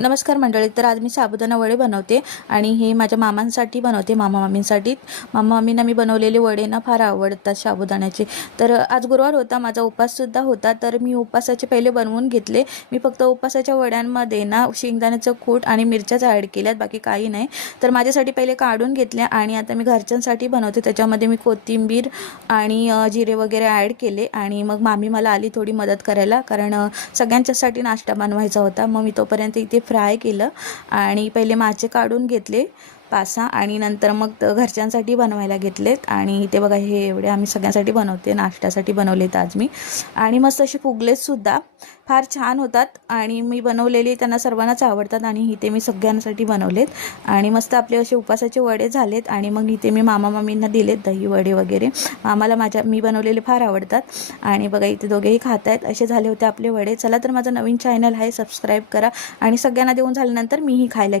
नमस्कार मंडळी. तर आज मी साबुदाणा वडे बनवते आणि हे माझ्या मामांसाठी बनवते, मामा मामींसाठी. मामा मामींना मी बनवलेले वडे ना फार आवडतात साबुदाण्याचे. तर आज गुरुवार होता, माझा उपवाससुद्धा होता. तर मी उपवासाचे पहिले बनवून घेतले. मी फक्त उपवासाच्या वड्यांमध्ये ना शेंगदाण्याचं कूट आणि मिरच्याच ॲड केल्यात, बाकी काही नाही. तर माझ्यासाठी पहिले काढून घेतल्या आणि आता मी घरच्यांसाठी बनवते. त्याच्यामध्ये मी कोथिंबीर आणि जिरे वगैरे ॲड केले आणि मग मामी मला आली थोडी मदत करायला, कारण सगळ्यांच्यासाठी नाश्ता बनवायचा होता. मग मी तोपर्यंत इथे फ्राय केलं आणि पहिले मासे काढून घेतले 5-6 आणि नंतर मग घरच्यांसाठी बनवायला घेतलेत. आणि इथे बघा, हे एवढे आम्ही सगळ्यांसाठी बनवते, नाश्त्यासाठी बनवलेत आज मी. आणि मस्त असे फुगलेसुद्धा फार छान होतात आणि मी बनवलेले त्यांना सर्वांनाच आवडतात आणि इथे मी सगळ्यांसाठी बनवलेत. आणि मस्त आपले असे उपासाचे वडे झालेत आणि मग इथे मी मामा मामींना दिलेत दही वडे वगैरे. मामाला मी बनवलेले फार आवडतात आणि बघा इथे दोघेही खात आहेत. असे झाले होते आपले वडे. चला तर माझं नवीन चॅनल आहे, सबस्क्राईब करा आणि सगळ्यांना देऊन झाल्यानंतर मीही खायला